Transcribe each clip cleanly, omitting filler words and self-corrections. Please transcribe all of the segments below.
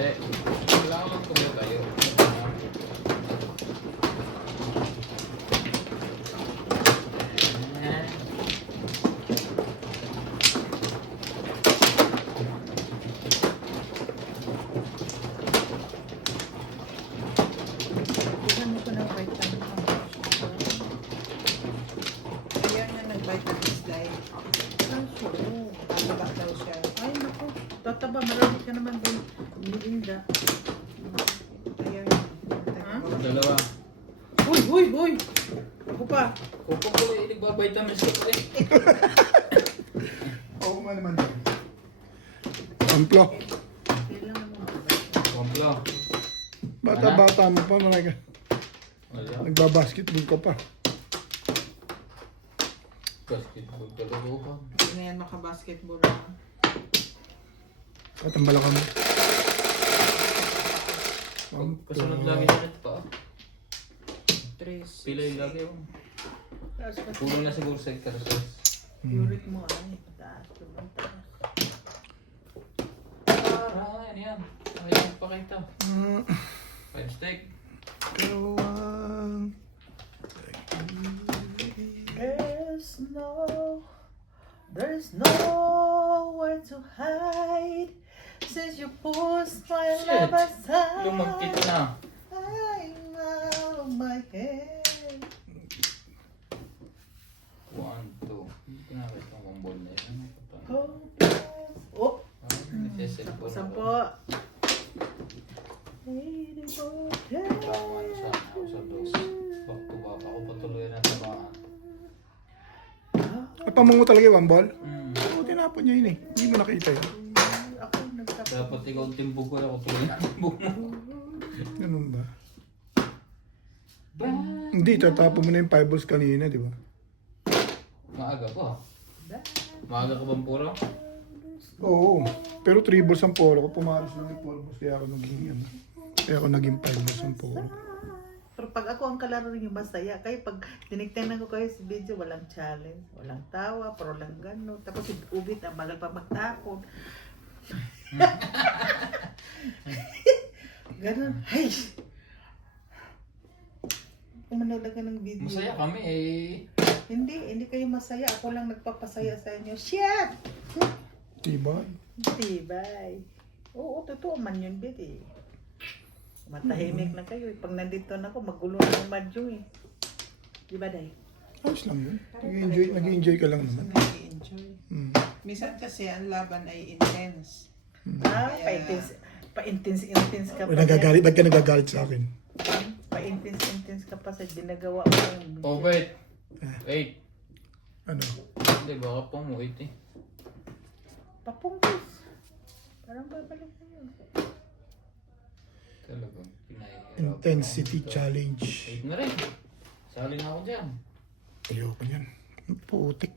Hindi. Wala akong tuloy tayo. Bigyan mo ko ng vitamin. Kaya nga nag-vitamins dahil Kaso, tataba daw siya. ay naku, tataba, marami ka naman din. Mirinda. Kaya nga. Ha? Dalawa. Uy, uy, uy! Ako pa. Kuko ko eh, nagbabitamins ko pa eh. Oo nga naman. Amplo. Kailangan mo. Komplo. Bata-bata mo pa, marami ka. Wala. Nagbabasketball ka pa. Basketball talaga ko. Hindi na yan makabasketball na. Katambala ka mo. Kasunod lagi na ito pa. Tres. Pilay lagi oh. Taas ka. Puro na siguro sa exercise. Uric mo, ay, mataas. Mataas. Ano yan? Ayaw pakita. Five stick. Kawang. There's nowhere to hide since you pushed my Shit. love aside. Lumagkit na. I'm out of my head. 1, 2. Hindi ko nakawit ang bambol na yun. Hopeless. Oh, Nagsiselfon sampo. Tama na sana ako sa dos. Back to back. Ako patuloy na tabahan. Ay, pamungo talaga yung ball? Hmm. Oo, tinapon niya yun eh. Hindi mo nakita yun. Ako nagtapos. Dapat ikaw timbog ko. Ako tuloy na timbog mo. Ganun ba? Bang! Hindi, tatapon mo na yung 5 balls kanina, di ba? Maaga pa. Maaga ka bang puro? Oo. Pero 3 balls ang polo ko. Pumaros lang yung 4 balls. Kaya ako naging 5 balls ang polo. Pero pag ako ang kalaro niyo masaya, kaya pag tinignan ko kayo sa video, walang challenge, walang tawa, pero lang gano'n. Tapos si Ubit, ang magal pa magtapon. Ganon. Hey! Kumanood ka ng video. Masaya kami eh. Hindi kayo masaya. Ako lang nagpapasaya sa inyo. Shit! Diba? Tibay. Oo, totoo man yun, Bit eh. Matahimik na kayo. Pag nandito na ako, magulo na yung madyo eh. Di ba, Day? Ayos lang yun. Nag-enjoy ka lang naman. Nag-enjoy. Hmm. Minsan kasi ang laban ay intense. Ah, Kaya- pa-intense ka pa. O, nagagalit. Ba't ka nagagalit sa akin? Pa-intense ka pa sa ginagawa mo yung... Oh wait. Wait. Ano? Hindi baka pang mo wait eh. Papungkos. Parang babalik na yun. Talagang pinahihirap. Intensity challenge. Wait na rin. Sali na ako dyan. Ayoko yan. Putik.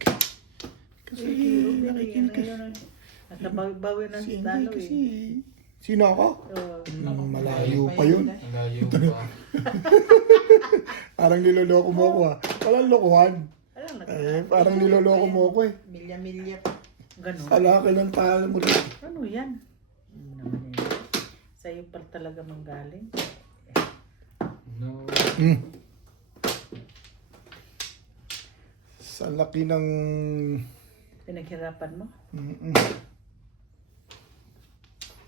Kasi Nakikinig nakikinig ka. kasi. At nabawi na si Hindi Dalo kasi. eh. Sino ako? So, Malayo pa yun. Ang layo pa. Parang niloloko mo ako ah. Walang lokohan. alam na. Parang niloloko mo ako eh. Milya-milya pa. Ganon. Kalaki ng talo mo rin. Ano yan? Ano naman yan? Sa'yo pa talaga manggaling. No. Sa laki ng... Pinaghirapan mo?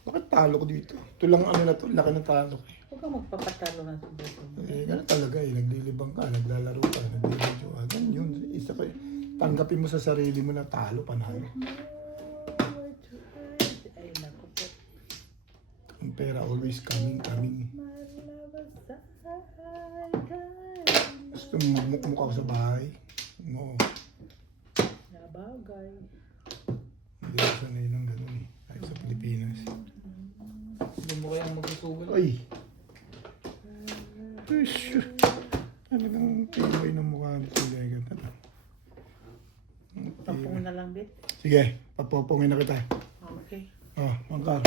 Bakit talo ko dito? Ito lang ano na to, laki ng talo ko eh. Huwag kang magpapatalo ng subuto mo. Ganun talaga eh, naglilibang ka, naglalaro ka, nagbibidyo ka, ganun yun. Isa ko eh, tanggapin mo sa sarili mo na talo, panalo. Ay, naku po. Ang pera always coming. Gusto mo magmukmuk ako sa bahay? No, Nabagay. hindi ako sanay ng ganun eh, kahit sa Pilipinas. Hindi mo kayang magsusugal. Ay! Ush! Talagang tibay ng mukha nito, Lega. Pampung na lang, Bit. Sige, papopongin na kita. Okay. Oh, Mangkar.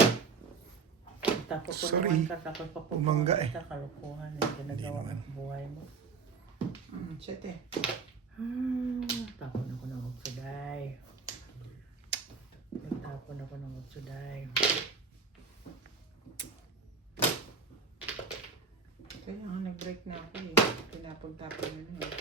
Tapos ko Sorry. naman ka, tapos papupunta Umangga eh. ka, kalukuhan yung ginagawa Hindi naman. ng buhay mo. Shit eh. Tapon ako ng Otsuday. Nagtapon ako ng Otsuday. break na ako eh. Pinapon-tapon na yun.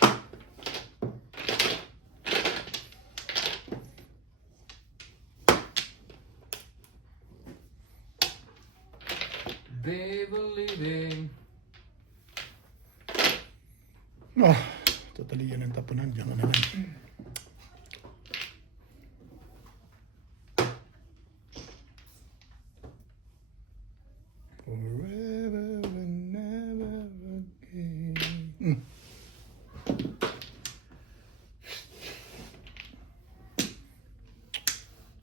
Be believing. Ah, totally yan ang tapunan. Diyan ka na lang. Forever and never again.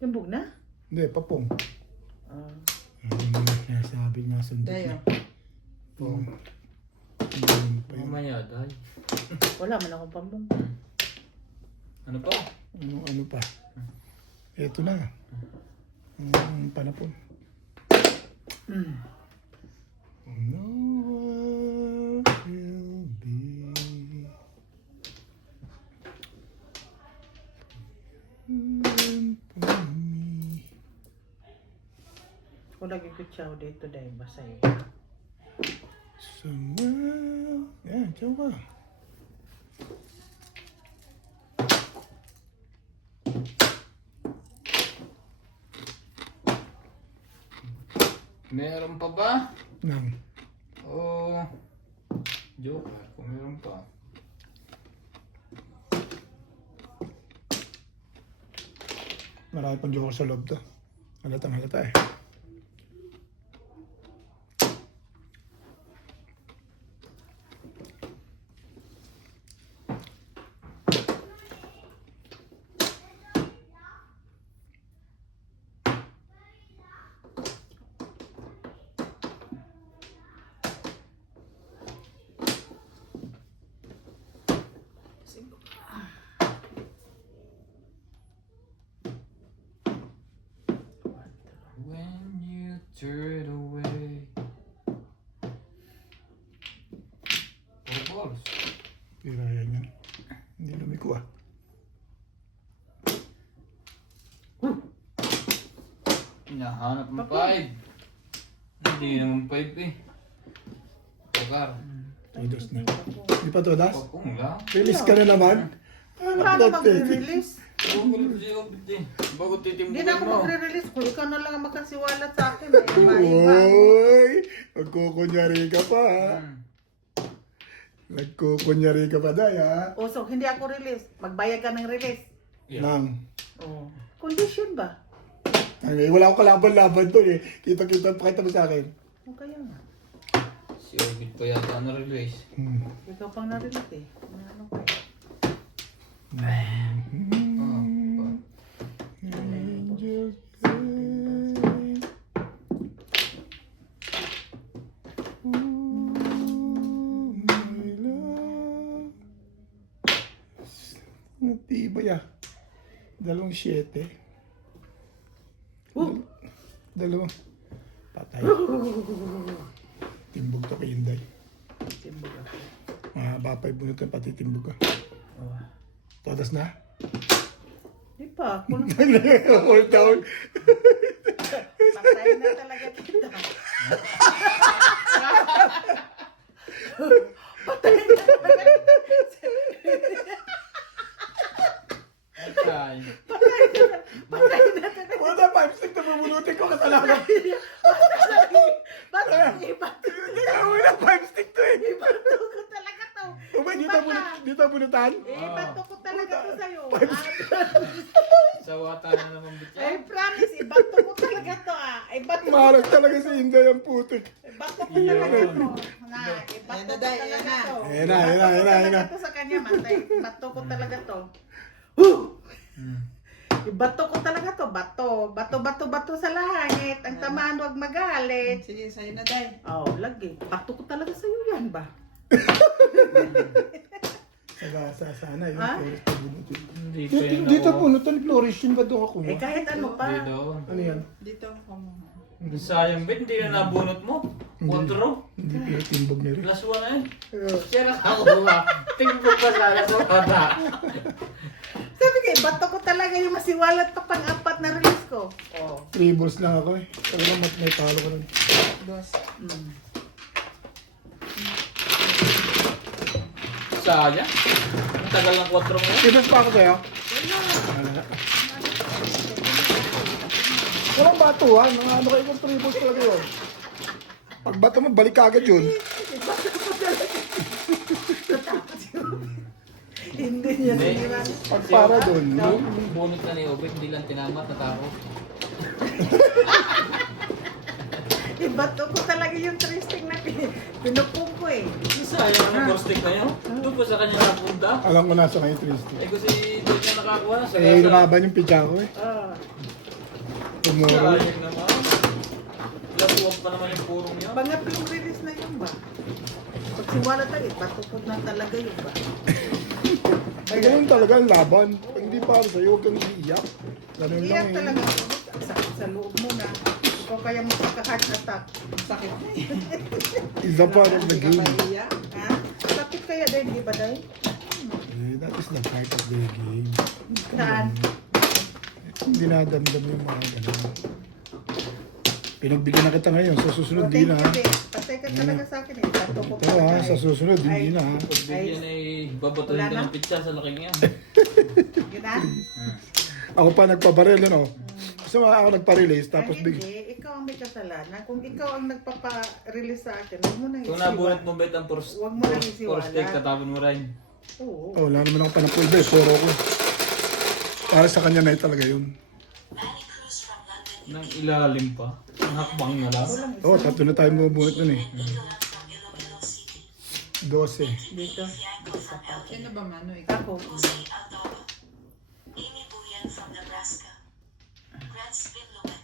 Timbog na? Hindi, papong. Ah. Sabi nga sundot Dayo. na. Pong. Yun pa yun. Mamaya, day. Wala man akong pambong. Ano pa? Ano pa? Ito na. Ang panapon. No one will be for me. Kung lagi ko siya dito dahil basay. Somewhere. Yan, tiyaw ka. Meron pa ba? Nang. Oh, joker, kung meron pa. Marami pang joker sa loob to. Halatang halata eh. When you turn away. Four balls. Tira yan yan. Hindi lumiko ah. Hinahanap ng 5. Hindi naman 5 eh. Joker. Todos na. Di pa todas? Papong lang. Release ka na naman? Paano magre-release? Gugulit siya Obit eh. Bago Hindi titimbukin na ako mo. magre-release ko. Ikaw na lang ang makasiwalat sa akin. May iba-iba. Uy! Nagkukunyari ka pa ha. Nagkukunyari ka pa day ha. O, so, hindi ako release. Magbayad ka ng release. Yeah. Nang. Oh. Condition ba? Ay, wala akong kalaban-laban doon eh. Kita-kita, pakita mo sa akin. O kaya nga. Si Obit pa yata na-release. Ikaw pang na-release eh. Ano pa eh. Angels my love. Matibay ah. 2-7. Dalawang. Patay. Timbog to kay Inday. Timbog ako. Mahaba pa yung bunutan, pati timbog ka. Oh. Todas na? Di pa. Kung Hold down. patay na talaga kita. Patay na talaga. Ay. Patay na talaga. Wala, 5 stick na mabunutin ko kasalanan. Bakit ibato? Wala, 5 stick to eh. Ibato ko talaga to. Umay, dito bunutan? Ibato ko talaga to sa'yo. Sa wata na naman bit I yan. promise, ibato ko talaga to ah. Ibato ko Mahalag talaga si Inday ang putik. Ibato ko talaga to. Na, ibato Ayan na, ko Day, talaga ayan na. to. Ayan na, ayan na, Ibato ko ayan na, ayan talaga na. to sa kanya, matay. Ibato ko talaga to. Hmm. Ibato ko talaga to. Bato sa langit. Ang tamaan huwag magalit. Sige, sa'yo na, Day. Oh, lagi. Bato ko talaga sa'yo yan ba? Sagasa sana yung Ha? florist na bunutin. Hindi pa yun Dito ako. bunutan, florist yun ba doon ako? Eh kahit ano pa. Hindi daw. Ano yan? Dito ako muna. Sayang bit, hindi na nabunot mo. Quadro. Hindi pero timbog na rin. Plus 1 na yun. Siya nakakuha. Timbog pa sana sa bata. Sabi ko, bato ko talaga yung masiwalat pa pang-apat na release ko. Oh. 3 balls lang ako eh. Talagang may talo ko rin. Dos. Mm. sayang. Ang tagal ng 4 mo yun. Kilos pa ako sa'yo. Wala. Walang batuhan. Ang ano kayo kung triples talaga yun. Pag bato mo, balik ka agad yun. Hindi niya Hindi. siniran. Pag para doon. Yung bunot na ni Obet, hindi lang tinamat, natakot. Ibato ko talaga yung tristing na pinupong ko eh. Sayang ang first stick na yun. Doon pa sa kanya napunta. Alam ko nasa kayo Tristy. Eh kasi doon niya nakakuha. Eh, lumaban yung pitcha ko eh. Ah. Tomorrow. Sayang naman. Labuwag pa naman yung purong niya. Pangatlong release na yun ba? Pag simwala tayo, bato ko na talaga yun ba? Ay, ganun talaga ang laban. Pag hindi para sa'yo, huwag kang iiyak. Ganun lang Iyak eh. talaga ako. Sa loob mo na. O kaya magkaka-heart attack. Sakit na eh. Is a part of the Hindi ka game. maiyak. Ha? Sakit kaya din, di ba dahil? Eh, that is the part of the game. Saan? Hindi nadamdam yung mga ganun. Pinagbigyan na kita ngayon. Sa susunod, Thank di na. you, babe. Patay ka talaga sa akin eh. Bato ko Ito ha, talaga sa eh. susunod, hindi na ha. Pag bigyan ay babatuhin Wala ka na? ng pizza sa laking yan. Yun na? Ako pa nagpabaril, ano? Gusto mo ako nagpa-release, tapos Ay, big... hindi. Ikaw ang may kasalanan. Kung ikaw ang nagpapa-release sa akin, huwag mo nang Kung nabunot mo Bet ang Huwag mo nang isiwala. first stick, tatapon mo rin. Oo. Oh, wala naman ako panapulba eh, puro ko. Para sa kanya na talaga yun. Nang ilalim pa. Ang hakbang na lang. Oo, tatlo na tayo mabunot nun eh. 12. Dito. Sino ba mano? Ikaw? Ako. Amy Buyan from Nebraska. Grant Spinlowen.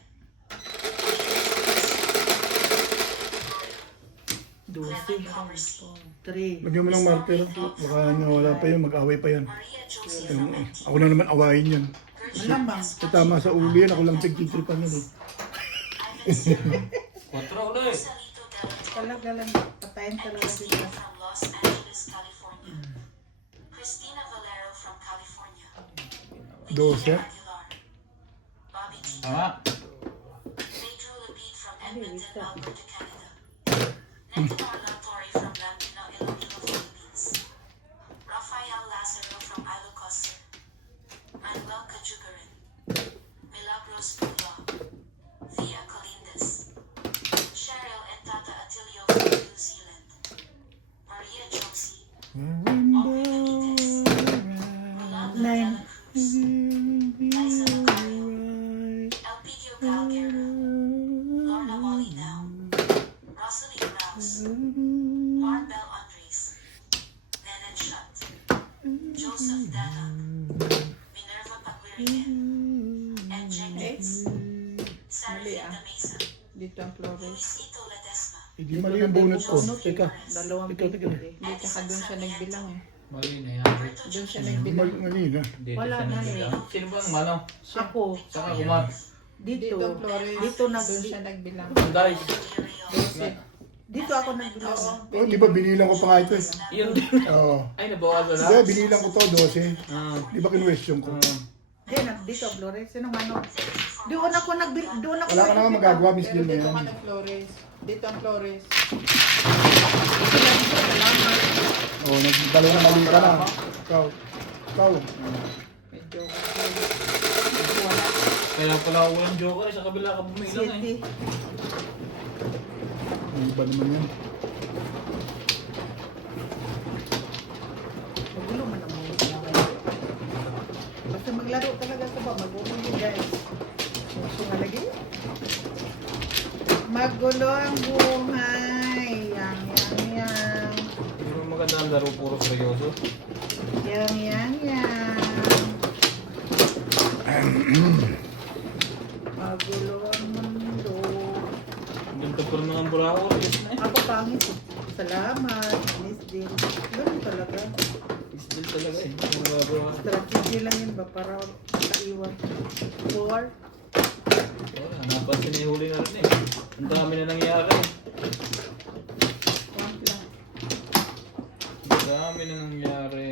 3. Lagyan mo ng marker. Baka wala pa yun, mag-away pa yan. Maria Joseph. Yung, ako na naman awayin yan. Malamang. Sa tama sa ulo yan, ako lang tigtitripan yun eh. 4 ulit. Salito Delato Talaga lang. Patayin talaga sila. from Los Angeles, California. Christina Valero from California. 12. Aguilar. Bobby T. Tama. Pedro Labid from Edmonton, Alberta, Canada. Nectar Latori from Lambino, Iloilo, Philippines. Rafael Lazaro from Ilocos. Manuel Cajugarin. Milagros Pula. Via Colindes. Cheryl and Tata Atilio from New Zealand. Maria Josie. Aubrey Benitez. Rolando Nine. Dela Cruz. Liza Macario. Elpidio Galguero. Lorna Wally Now. Rosalie Rouse. Marbel Andres. Nenet Shutt. Joseph Dana. Minerva Paquirian. And Jenkins. Sarafina Mesa. Dito ang Flores. Luisito Ledesma. Hindi mali yung bunot ko. Teka. Dalawang Teka. Hindi, tsaka doon siya nagbilang eh. Mali na yan. Doon siya Hindi nagbilang. mali na. Dito Wala siya na nagbilang. Sino ba ang mano? Ako. Saka kumat. Dito. Dito ang Flores. Dito na. Doon siya nagbilang. Ang dice. Dito ako nagbilang. Oh, di ba binilang ko pa nga ito eh. Yun din. Oo. Ay, nabawasan Hindi, na. binilang ko to, 12. Ah. Di ba kinwestiyon ko? Dito, Flores. Sino ano? Doon ako doon ako. Wala ka naman magagawa, Miss Pero Gil na dito yan. ka nag-Flores. Dito ang Flores. Oo, nagdalo na mali ka na. Ikaw. Medyo Wala. Kaya pala ako walang joker eh. Sa kabila ka bumilang eh. City. Ang iba naman yan. Magulo man ang mga ginagawa. Basta maglaro talaga sa ba, magulo yun guys. Gusto nga lagi. Magulo ang buhay. Yang. Hindi mo maganda ang laro, puro seryoso. Yang. Magulo ang mundo. Ganda pa rin ang buraho. Yes na eh. Ako pangit. Salamat. Miss Din. Ganun talaga. Isdil talaga eh. Ang magagawa. Strategy lang yun ba para makaiwan. 4. Wala, napansin na yung huli na rin eh. Ang dami na nangyari. lang. Ang dami na nangyari.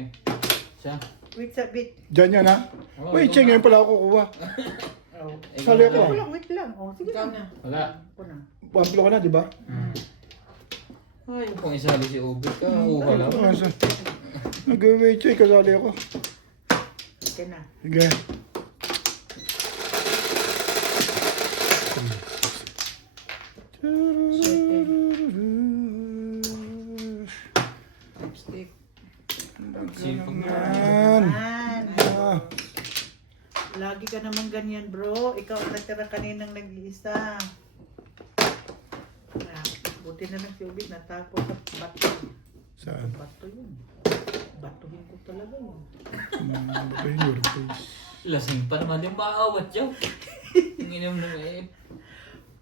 Siya. Wait a bit. Diyan yan ha. Oh, Uy, ikaw Che, na. ngayon pala ako kukuha. Oh. Sali ako. Wait lang. Oh, sige Ikaw na. na. Wala. Ako na. Pamplo ka na, di ba? Ay, kung isali si Obit ka, uha lang. Oo, Nag-wait siya, kasali ako. Okay na. Sige. Lipstick. Sipag na. Yan. Man. Ah, Lagi ka naman ganyan, bro. Ikaw ang natira kaninang nag-iisa. Ah, buti na lang si Ubit natapos sa bato. saan? Bato yun. Batuhin ko talaga yun. Okay, your face. Lasing pa naman yung maawat dyan. Ang inom na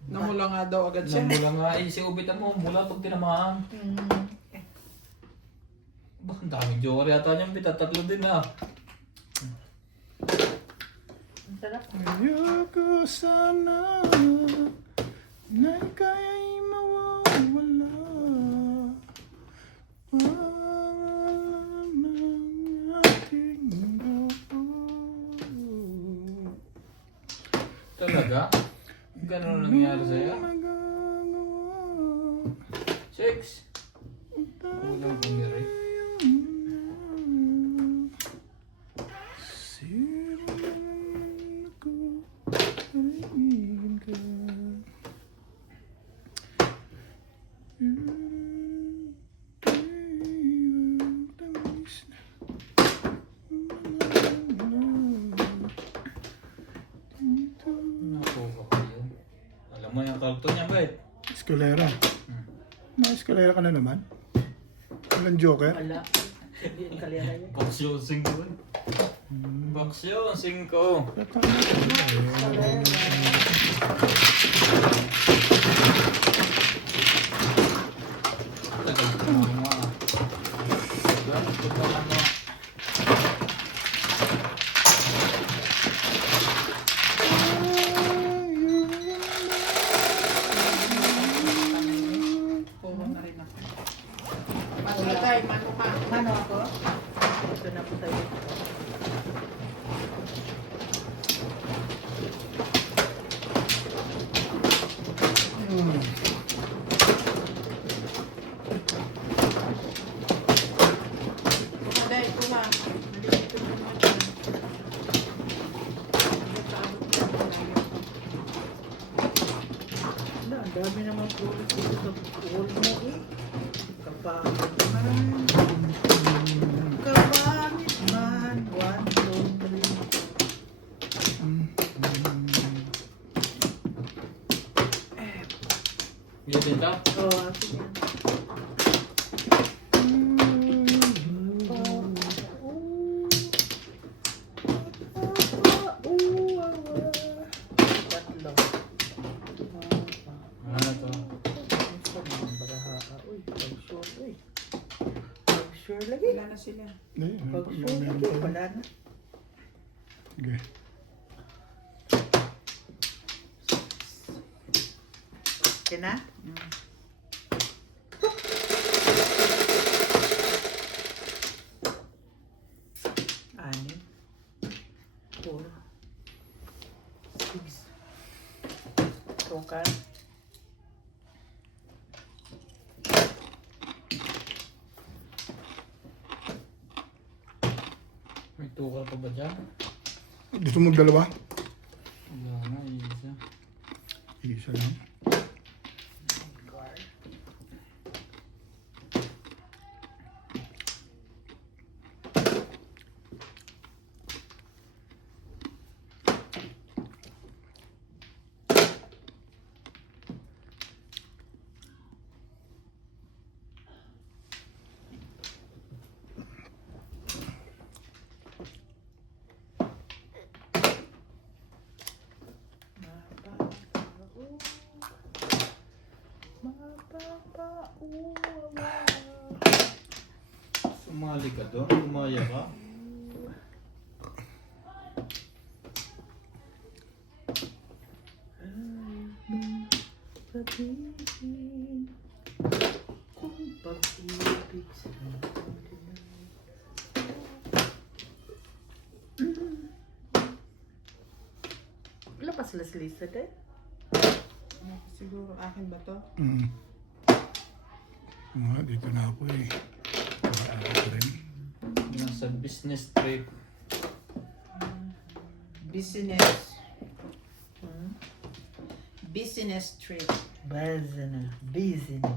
Namula nga daw agad siya. Namula nga si Ubit mo, mula pag tinamaan. Ba, ang daming joker yata niyang bita. Tatlo din ah. Ang sarap. Ayoko sana na ika'y mawawala. Alam ng ating buo. Talaga? Ganun ang nangyari sa'yo? Magagawa. 6. Kulang bumiri. Sino naman ako, kaibigan ka. Nakuha ko yun. Alam mo yung karton niya, Bet? Eskalera. Na-eskalera ka na naman? Walang joker? Wala. Hindi ang kalera yun. Baksyon 5. Baksyon 5. Tagal ko na mga. Tagal ko na mga. Puro na rin ako. Mano tayo, mano ka. Ano ako? Ito na po tayo. Kumaday, kuma. Nalilito na naman siya. Wala, ang dami naman po dito sa wall mo eh. Kapangit man. Kapangit man. 1, 2, 3. Yun din daw. Oh, sige. Tatlo. Ano to? Uy, pag-sure, uy. Pag-sure lagi. Wala na sila. Pag-sure lagi. Wala na. Sige. Okay na? Anim. 4. 6. Toka. May tukar pa ba dyan? Gusto mo dalawa? Wala nga, isa. Isa lang. Sumali ka doon? Lumaya ka? Sabihin kung pag-ibig sa lapas las lista din. Siguro akin ba to? Nga, dito na ako eh. Para ako rin. Nasa business trip. Business. Business trip. Busy na. Busy na.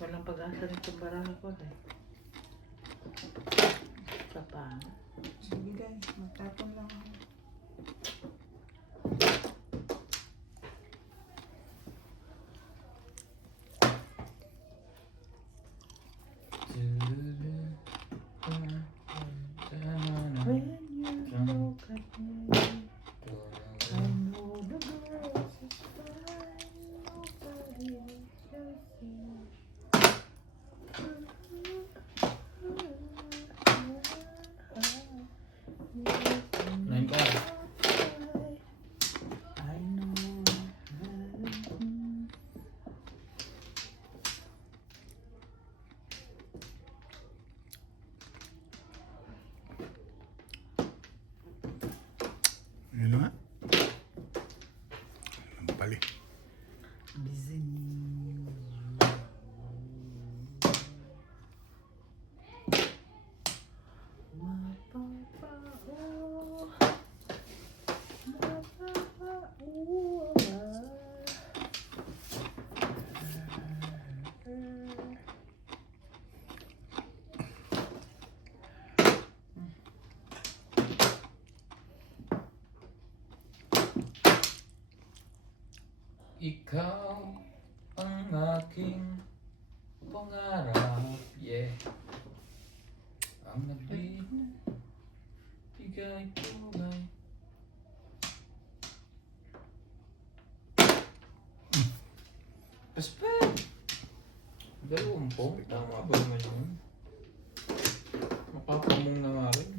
Walang pag-asa nitong baraha ko eh. Sa paano? Sige guys, magtapon lang ako. When you look at me, I know the grass is fine, nobody else can Nine ka. I know. Yun na nga. Ang pali. Busy. Ikaw ang aking pangarap, yeah. Ang nagbibigay kulay. Paspel! Dalawampung? Tama ba naman yun? Makapamong na nga rin.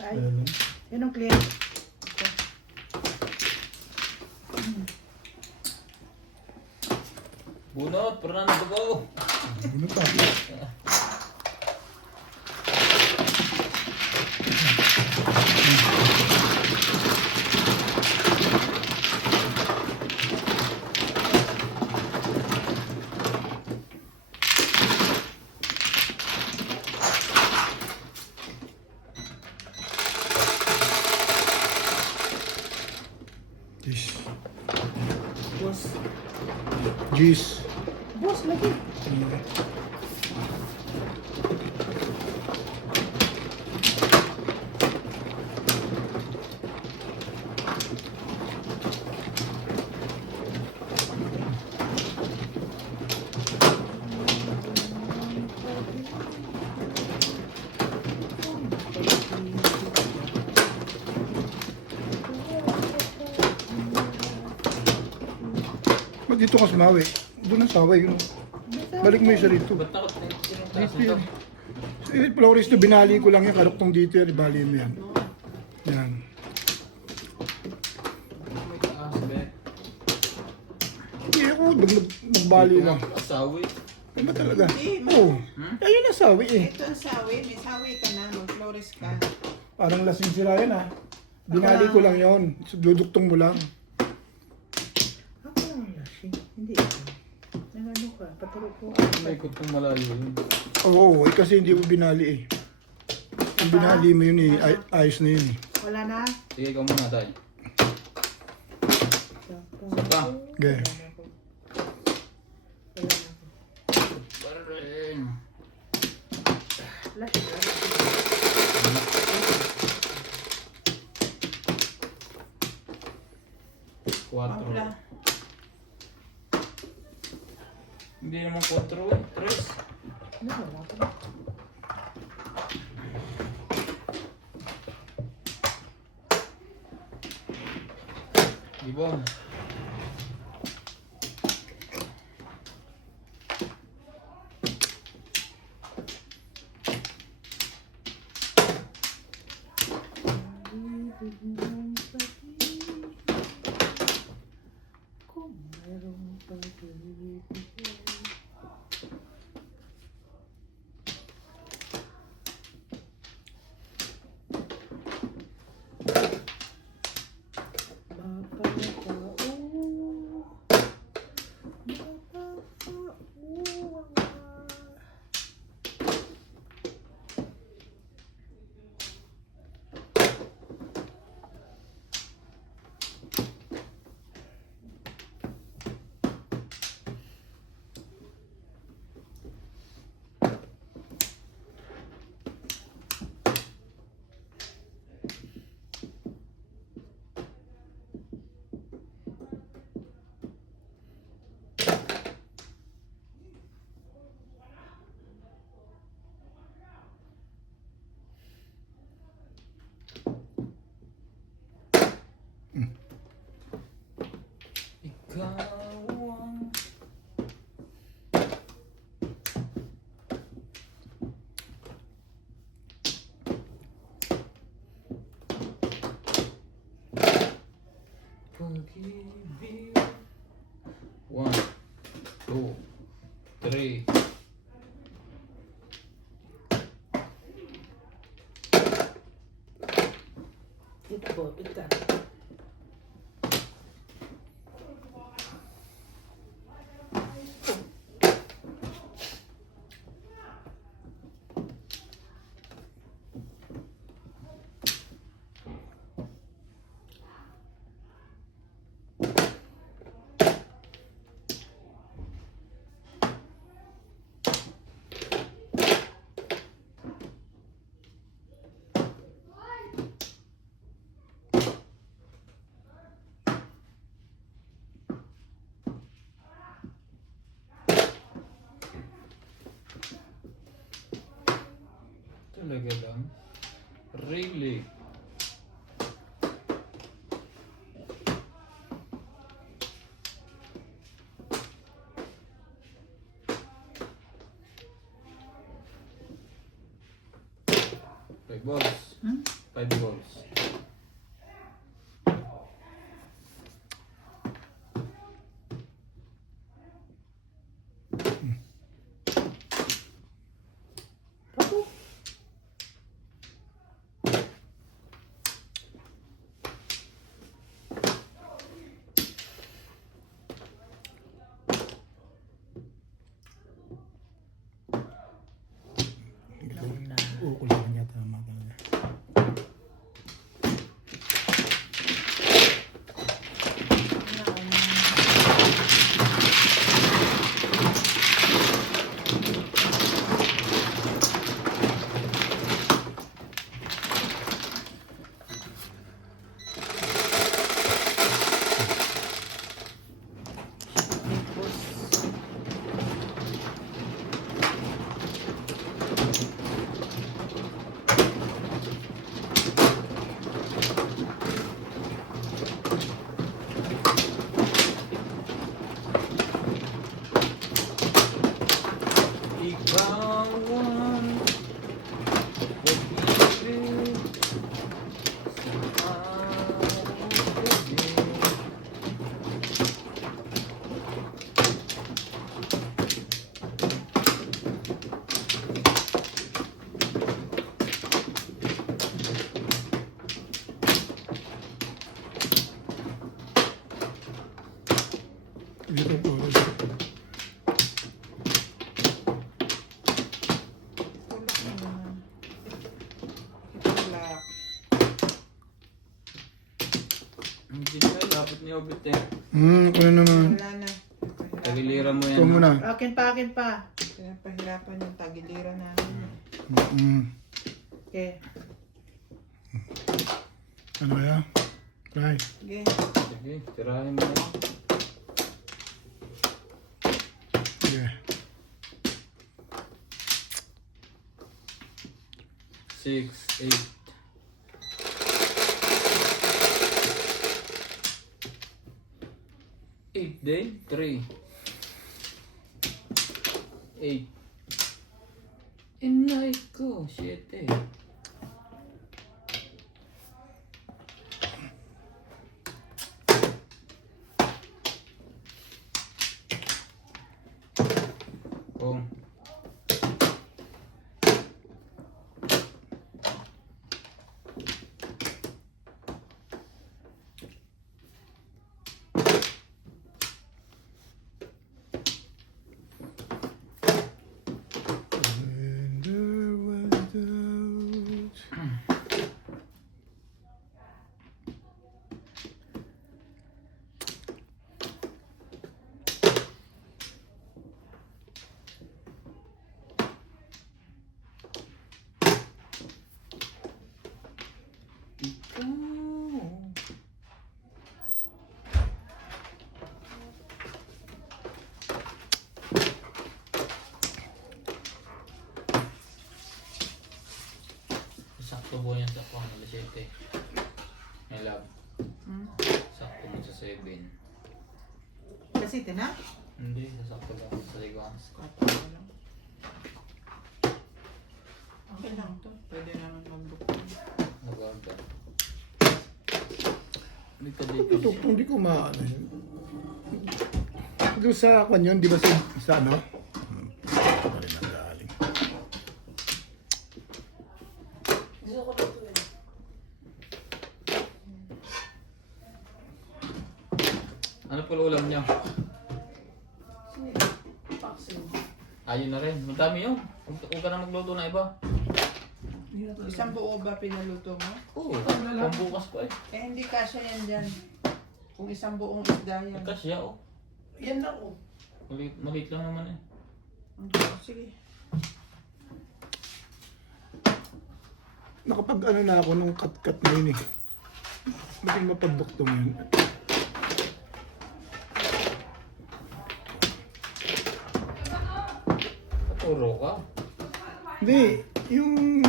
Ay, Ayan. yun ang client. Bunot, Fernando go! Ano pa? Jeez. Boss. Jeez. Boss, lagi. Ba't dito ka sumawi? Doon ang saway, yun. Balik mo yung isa rito. Ba't takot na yung Dito taas yan. ito? Flores to, binali ko lang yan. Karuktong dito yan. Ibali mo yan. Yan. May taas, be. Hindi ako. Nagbali lang. Asawi. Ano ba talaga? Hindi, Oo. Ayun ang sawi eh. Ito ang sawi. May sawi ka na. Mag-flores ka. Parang lasing sila yan ah. Binali ko lang yon. Duduktong mo lang. Ako lang lasing. Hindi ako. Nangano ka? Paturo ko. May ikot kong malayo yun. Oo, eh, kasi hindi mo binali eh. Kung binali mo yun eh, ayos na yun eh. Wala na? Sige, ikaw muna tayo. Saka. Okay. Wala na ako. Barin. Wala siya. Quatro. Wala. Hindi naman 4, 3. Ano, wala pa. Ibang. Ikaw ang pag-ibig. 1, 2, 3. Ito po, ito. Talaga lang? Really? Five balls. Hmm? 5 balls. Ako. Nauna. Ukulan niya tama ka na. Ikaw ang pag-ibig sa aking Dito po. Hindi na, dapat niya ubit eh. Ako na naman. Wala na. Tagiliran mo yan. Ikaw muna. Akin pa, akin pa. Kaya pahirapan yung tagiliran namin. Okay. Ano kaya? Try. Sige. Sige, tirahin mo yan. Yeah. 6, 8. Eight din? 3. 8. Inay ko, 7. Oh. When there was doubt. Ikaw. Sakto po yan sa pang 7. My love. Sakto mo sa 7. Basitin na? Hindi, sasakto lang sa ligons. Okay lang to. Pwede naman mag-book. Naganda. Ito, hindi ko maano yun. Doon sa kanyon, di ba sa ano? Ito rin ang galing. Ano po ulam niya? Vaccine. Ayun na rin. Madami yun. Huwag ka na magluto na iba. Isang buo ba pinaluto mo? Oo. Pambukas pa eh. Eh, hindi kasya yan dyan. Kung isang buong isda yan. Nagkasya oh. Yan na oh. Maliit lang naman eh. Sige. Nakapag ano na ako nung cut na yun eh. Maging mapagdokto mo yun. Paturo ka. Hindi, yung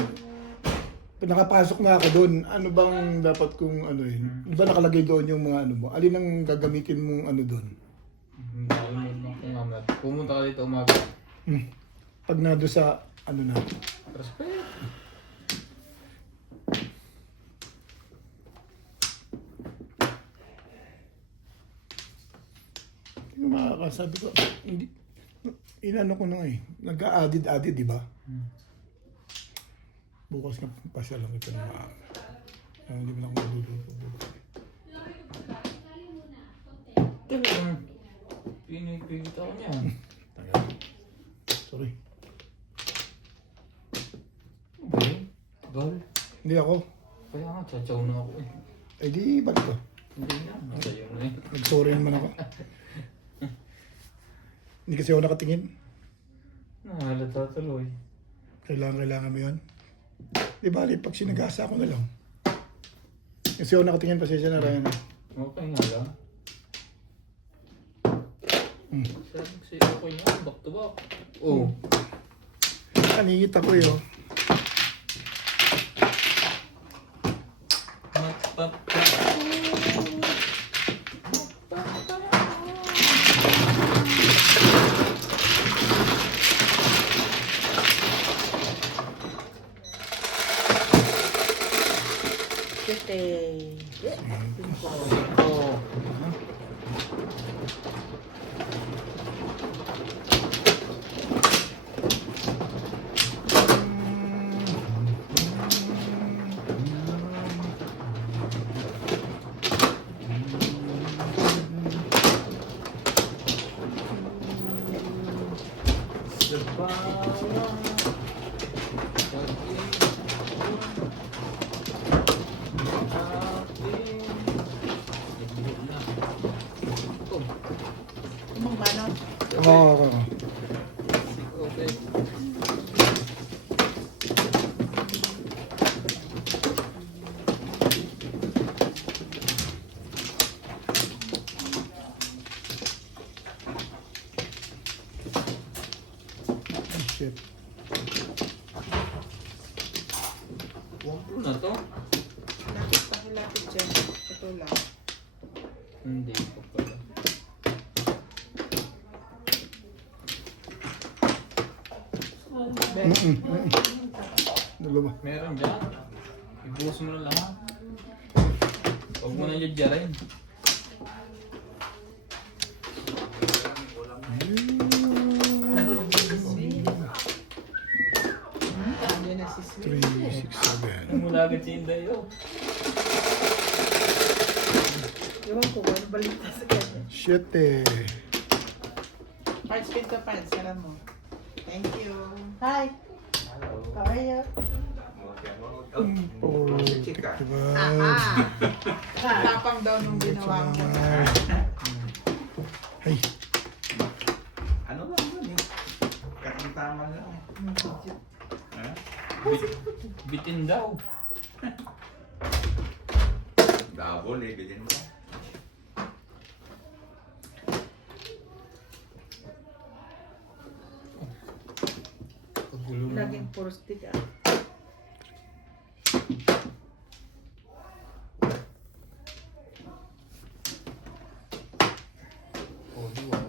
nakapasok na ako doon, ano bang dapat kong ano yun? Di ba nakalagay doon yung mga ano mo? Alin ang gagamitin mong ano doon? Pumunta ka dito umaga. Pag na doon sa ano na. Respect. Yung makakasabi ko, hindi, inano ko na nga eh. Nag-a-added, di ba? Bukas na pasya lang ito na maaga. Hindi mo na ako magluluto. Pinipigit ako niya. Tagal. Sorry. Gal. Hindi ako. Kaya nga, tsatsaw na ako eh. Eh di, balik ko. Hindi na. Sa'yo na eh. Nag-sorry naman ako. Hindi kasi ako nakatingin. Nahalata tuloy. Kailangan mo yun. Di bali, pag sinagasa ako na lang. Kasi ako nakatingin, pasensya na Ryan. Okay nga lang. Sabi ko sa'yo, okay nga. Back to back. Oo. Kaningit ako yun. Oh. Umang mano? Oo. Okay. Shit. Huwag na to. Pakilapit dyan. Ito lang. Hindi ko pala. Dalawa. Meron dyan. Ibuhos mo na lahat. Huwag mo na dyan. Yan na si 3, 6, 7. Mula agad si Inday oh. Ewan ko kung ano balita sa kanya. Shit eh. Parts pinto parts. Sara mo. Thank you. Hi! Hello. How are you? Oh, diba? Tapang daw nung ginawa mo. Ay, Ano lang yun eh. Katang-tama lang. Ha? Bitin daw. Double eh, bilhin mo. Pagulo mo. Laging puro stick ah. Oh, di ba?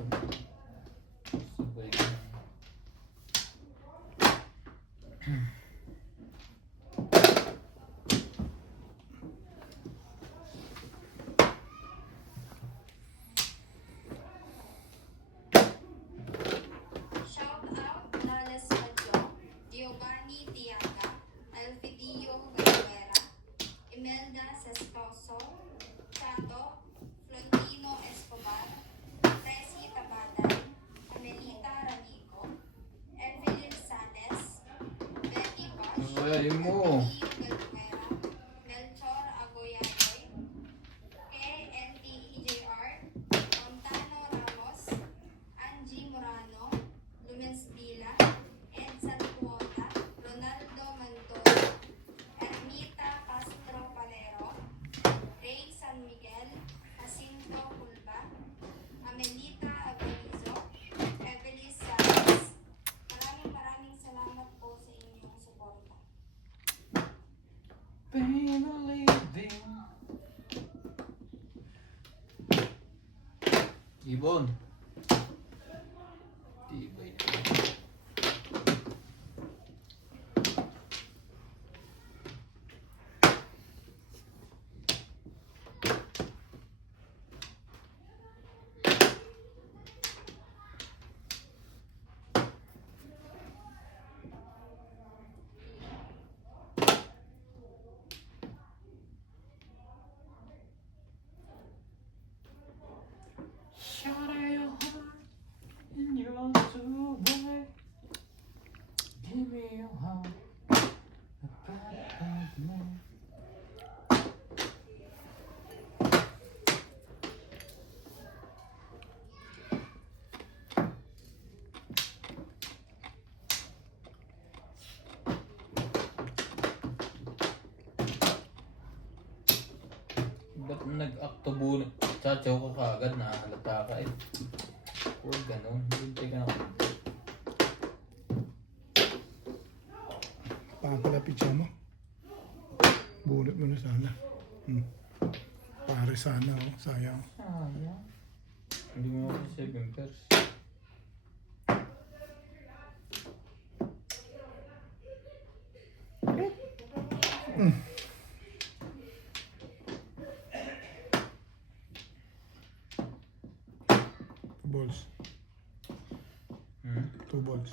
Sabi mo. Melchor Agoyagoy, KNTEJR, Montano Ramos, Angie Morano, Lumens Villa, Ed Santuota, Ronaldo Mantoro, Ermita Castro Palero, Ray San Miguel, Jacinto Culba, Amelita Agonizo, Evelis Salas. Maraming salamat po sa inyong suporta. Pain or living. Ibon. Tibay na. Shout out your heart and you're so bright. Give me your heart. A part of me. Ba't nag-aktubo? Chachaw ka kaagad, nahalata ka eh. Huwag ganun, hintay ka na. Papalapit siya mo. Bunot mo na sana. Pare sana, oh. Sayang. Sayang. Hindi mo ako 7 pairs. Balls. 2 balls.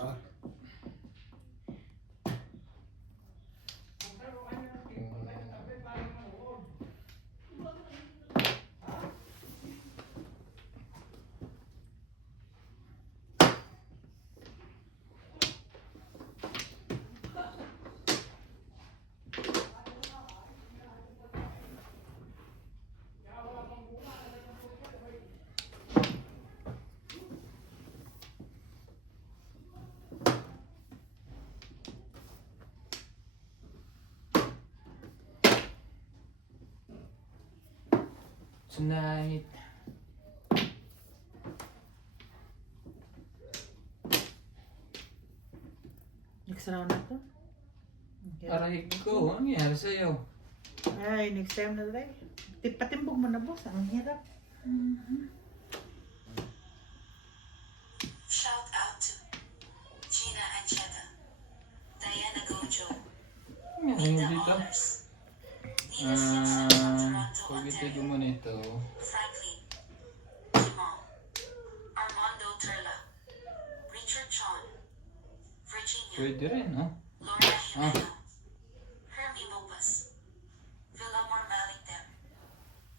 Tonight. Next round na to. Aray ko, ano nangyari sa'yo? Ay, next time na tayo. Patimbog mo na, boss. Ang hirap. Shout out to Gina Ancheta, Diana Gojo, Ano Minda dito? Honors, Nina Simpson from Toronto, Pagkitigo Ontario, mo nito. Franklin, Jamal, Armando Turla, Richard Chon, Virginia, Pwede rin, oh. Lorna Jimeno, Hermie Lopez, Villamor Malingdem,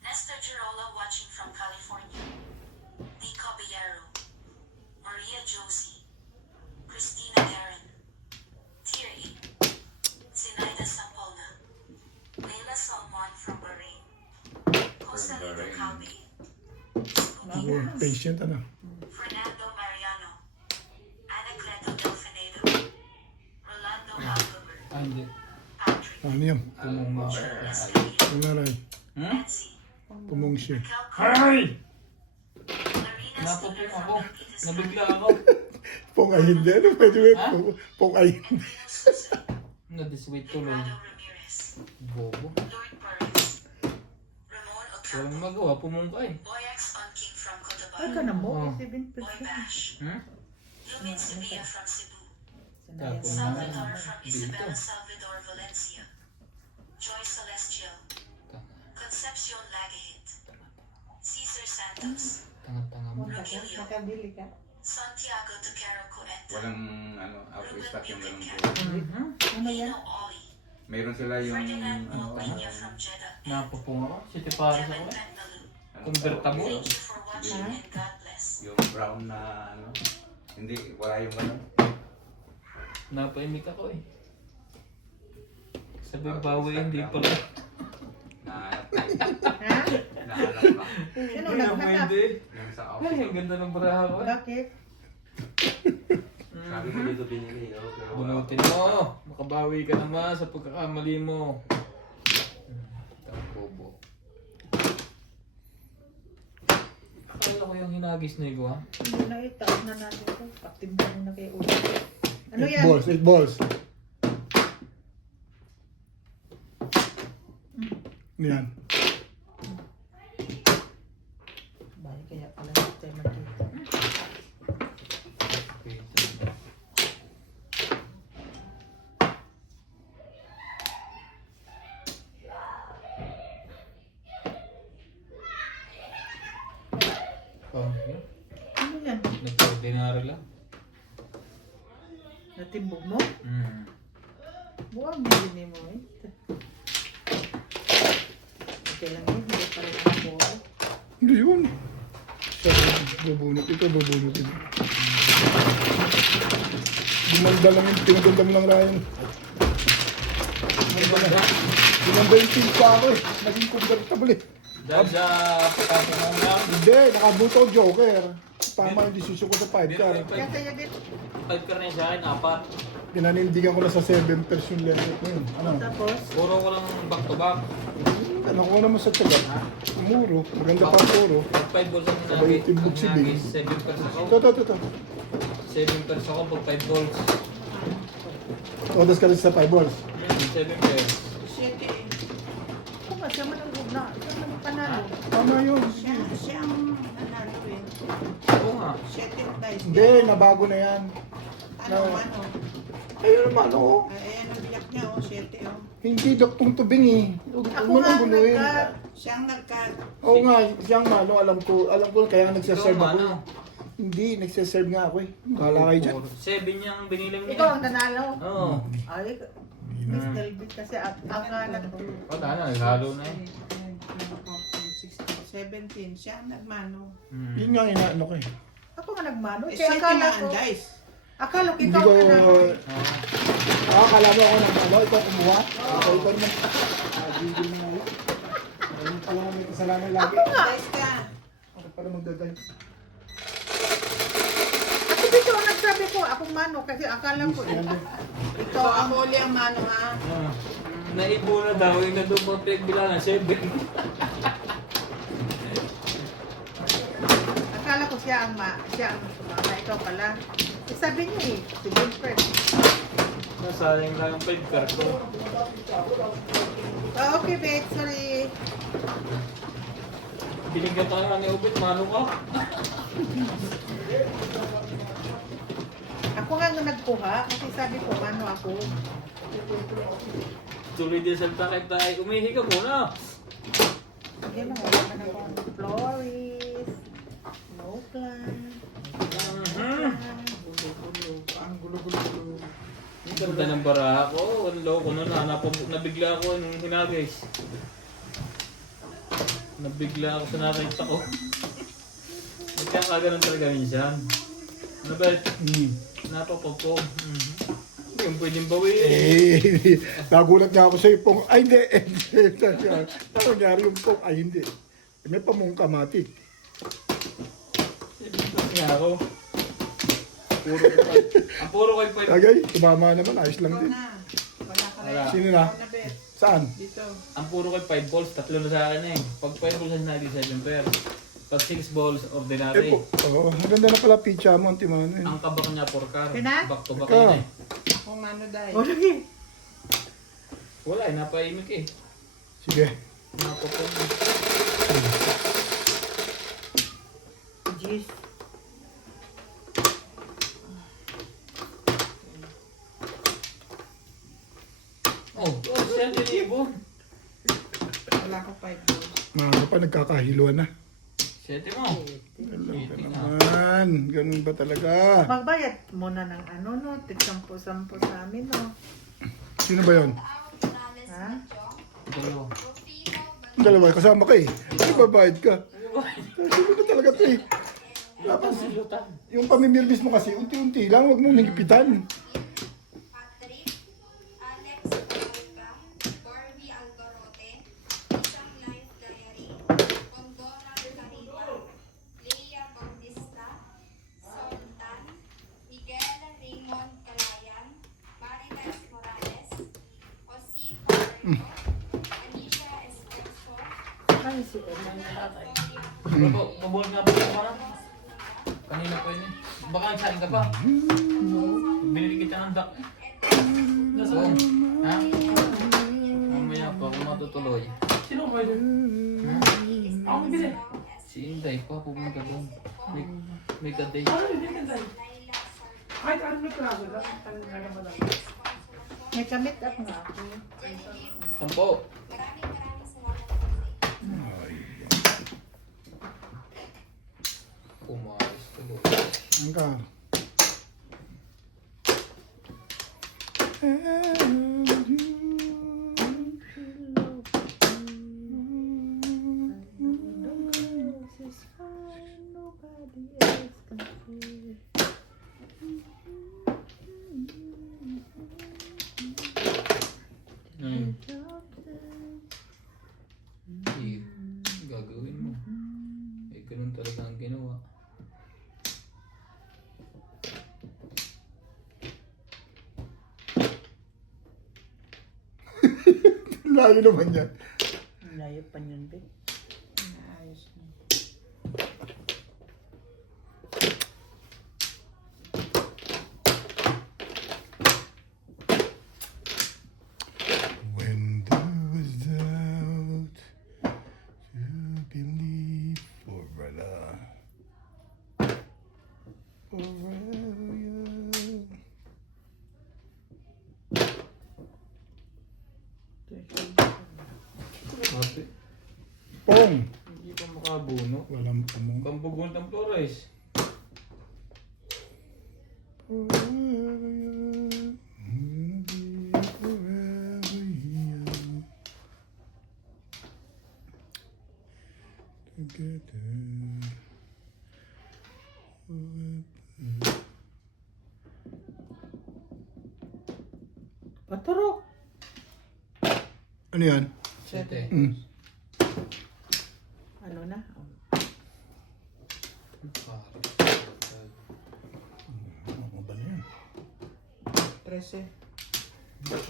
Nestor Girola watching from California, Dee Caballero, Maria Josie, Christina Guerin, Thierry, Zinaida Sampolna, Leila Salmon from Bahrain, Joselito Calvi, Ako, patient, ano. Fernando Mariano, Anacleto Delfinedo, Rolando Albuquerque, Ah, hindi. Patrick, Ano yan? Tumungma. Escalio, Ang naray. Hmm? Nancy, Pumong siya. Raquel Carter, Ay! Larina Naputi Steven ako. from Milpitas, Nabigla ako. Pong ay hindi. Ano pwede ba? Ha? Pong ay hindi. Pino Suso, Na-diswait tuloy. Leonardo Ramirez, Bobo. Lord Perez, Ramon Walang Ocampo, magawa, pumungka eh. Boyax on King from Ay, ka Cotabato, na mo. Oh. 7%. Boy Bash, Hmm? Lumin Sevilla from Cebu, Sanaya Tapos mo. Salvador from Dito. Isabela Salvador Valencia, Joy Celestial, Concepcion Lagahit, Cesar Santos, Tanga-tanga mo. Punta ka, nakabili ka. Santiago Tuquero Cuenta, Walang out of stock yung ganun po. Ano yan? Pino Oli, Meron sila yung Ferdinand ano, Molina from Jeddah, Napupunga ko. City Paris Kevin ako eh. Pendalu. Convertible. Thank you for watching and God bless. yung brown na ano. Hindi, wala yung ano. Napaimik ako eh. Sabi bawi, hindi pala. Nahanap Ha? Nahanap lang. Sino Hindi na naghanap? pwede. Yung sa Ay, office. ang ganda ng baraha ko. Bakit? Sabi ko dito binili. Oh, pero Bunutin mo. Makabawi ka naman sa pagkakamali mo. Bobo. Akala ko yung hinagis na ikaw, ha? Hindi na itaas na natin ito. Patimbang na kay Ulo. Ano 8 yan? balls, 8 balls. Ano yan? Bakit kaya pala hindi tayo magkita? Oh, yun. Ano yan? Nagka-ordinary lang. Natimbog mo? Mm. Buwang hindi mo eh. Okay lang yun. Hindi pa rin ako buo. Hindi yun. Bubunot ito, bubunot ito. Gumanda lang yun, pinaganda mo lang Ryan. Gumanda yung team ko ako eh. Naging convertible eh. Dahil sa pagkakaroon lang, Hindi, nakabuto Joker. Tama yung decision ko sa 5 car. Kaya kaya din. 5 ka rin sa akin, 4. Pinanindigan ko na sa 7 yung level ko yun. Ano? Tapos, Puro ko lang back to back. Nakuha naman sa tagal. Muro. Maganda pa ang puro. 5 balls ang Sabay timbog si Bing. 7 pers ako. Ito. 7 pers ako pag 5 balls. Todas ka rin sa 5 balls. 7 pairs. Siyete eh. kung nga siya man ang na. Siya man ang panalo. Tama yun. Siya ang nanalo eh. Oo nga. Siyete ang dice. Hindi, nabago na yan. Ano man oh. Ayun naman, oo. Ayan ang biyak niya oh. Siyete oh. Hindi doktong tubing eh. Huwag Ako mo nga nang ang guluhin. nagka... Siya ang nagka... Oo nga, siyang mano, alam ko kaya nga nagsaserve Ikaw, ako. mano. Hindi, nagsaserve nga ako eh. Bahala kayo dyan. 7 yung biniling Ikaw ang niya. nanalo. Oo. Ay, Miss Delbit kasi ang anak ko. Wala na, naghalo na eh. 17. Siya ang nagmano. Yun nga inaano ko eh. Ako nga nagmano. Eh, Kaya siyete akala nga ko, ang dice. akala ko Hindi ikaw ko... ang nanalo. Akala mo ako ng ano, ikaw kumuha. Ikaw naman. Gigil na ako. Ayun pala nga may kasalanan lagi. Dice ka. Ako pala magdaday. Ako dito ang nagsabi ko, akong mano kasi akala ko Yan din. Ikaw ang huli ang mano ha. Naibo na daw, yung nandun mo pinagbilangan, 7. Akala ko siya ang mama, ikaw pala. Eh, sabi niya eh, si Wilfred. Nasayang lang ang 5 car ko. Oh, okay, babe, sorry. Binigyan ka nga ni Ubit, mano ka. Ako nga nga nagkuha kasi sabi ko, mano ako. Tuloy din sa takip tayo. Umihi ka muna. Sige na, wala ka na akong florist. No plan. Ang gulo-gulo. Ang ganda ng baraha ko. Ang loko nun. Nabigla ako nung hinagis. Nabigla ako sa nakita ko. Nagkakaganon talaga minsan. Ano ba? Napapagpog. Yung pwedeng bawiin. Eh, nagulat nga ako sa ipong. Ay, hindi. Nangyari yung pong. Ay, hindi. May pamungka mati. Nga ako. Ang puro ko yung pwede. Tagay, tumama naman. Ayos lang Ikaw din. na. Wala ka rin. Wala. Sino na? Ikaw na, Bet. Saan? Dito. Ang puro ko 5 balls, 3 na sa akin eh. Pag 5 balls na 97 pair. Pag 6 balls, Eh ordinary. po. Oo, ang ganda na pala pizza mo, Antimano. Ang kabak niya 4 car. Pina? Back to back Ikaw. yun eh. Kung mano dahil. O, sige. Wala eh, napaimik eh. Sige. Napapag. Jeez. Oh, saan din ibon? Wala ko 5 balls. Mga pa, nagkakahiluan na. 7 mo. Alam ka naman. Ganun ba talaga? Magbayad muna ng ano, no? Tig-sampo-sampo sa amin, no? Sino ba yun? Morales Ha? Madyong, Dalawa. Rufino Ang dalawa, kasama ka eh. Hindi babayad ka. Sino na talaga to eh. Tapos, yung pamimilbis mo kasi, unti-unti lang. Huwag mong higipitan. Patrick, Alex Bauca, Mabol nga po ka na. Kanina pa yun eh. Baka saan ka pa? Binili kita ng duck. Nasaan? Ha? Mamaya pa ako matutuloy. Sino ba yun? Ha? Ako bibili. Si Inday pa pumunta doon. May kaday. Laila Sarko. Kahit ano may klase, dapat talaga malaki. May kamit up nga ako. Sampo. Maraming salamat po. Pumayos tuloy. Ang ka. This is fine, nobody else can feel. Gagawin mo. Eh, ganun talaga ang ginawa. Layo naman yan. Layo pa yun, be. Ayos na. When there was doubt to believe forever. Ate, Pong! hindi pa makabuno. Walang pumong. Kambugon ng Flores. Paturok! Ano yan? Sete. Mm. Ano na? Oh. Ano ba na yan? 13.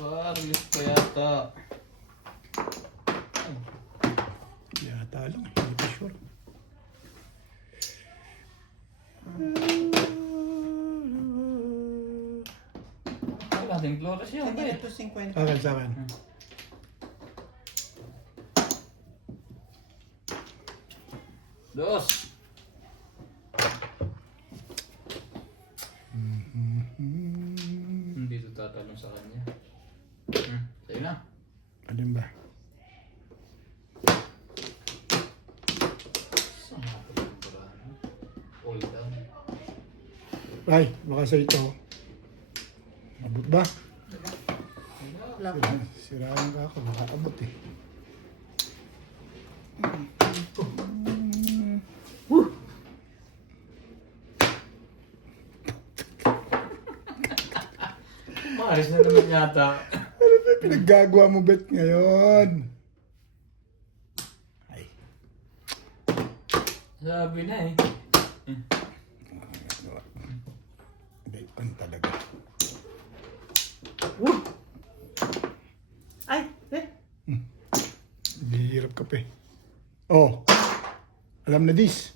Paris pa yata. Yata lang. Hindi pa sure. Wala din Flores yun. Kanya Eh. ito 50. Akin sa akin. Dos. Hindi ito tatanong sa kanya. Sa'yo na. Alin ba? Saan nga ito yung burano? All down. Ay, baka sa ito. Abot ba? Wala pa. Sirayan ka ako. Baka abot eh. Maris na naman yata. Ano ba pinaggagawa mo bet ngayon? Ay. Sabi na eh. Bacon talaga. Ay! Eh! Bihirap ka pa eh. Oh. Alam na this.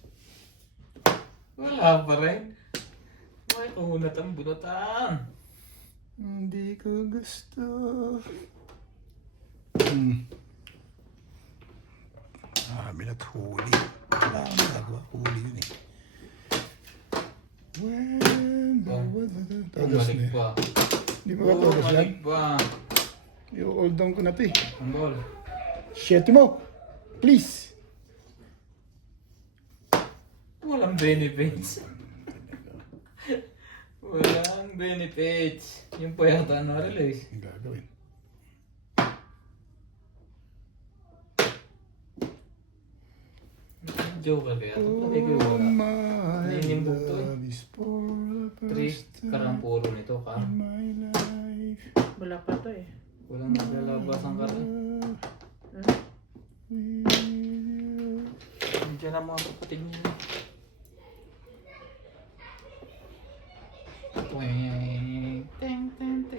Wala pa rin. May kunat ang bunatan. Hindi ko gusto. Minat huli. Wala akong magagawa. Huli yun eh. When the weather... Tagas na Bumalik eh. pa. Hindi pa ba tagas yan? Bumalik pa. I-hold down ko na to eh. Ang ball. Shit mo! Please! Walang benefits. Walang benefits. Yung pa yata na-release. Ang gagawin. Joker kaya. Pati ko Oh wala. my Hindi yung bukto eh. love is for the Three. first time Karang puro nito ka. in my life. Wala pa to eh. Walang naglalabas ang karang. Nandiyan ang mga kapatid niya.